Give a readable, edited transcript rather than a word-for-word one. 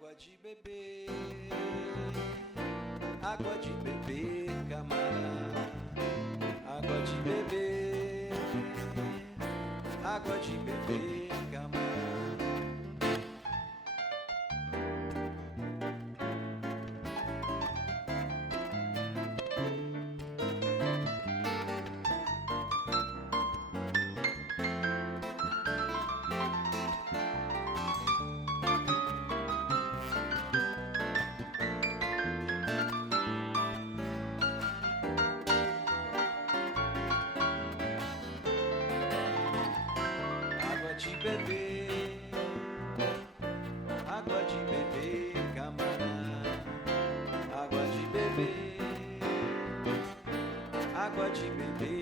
Água de beber, água de beber, camarada. Água de beber, água de beber, camarada. De beber, água de beber, camarada. Água de beber, água de beber.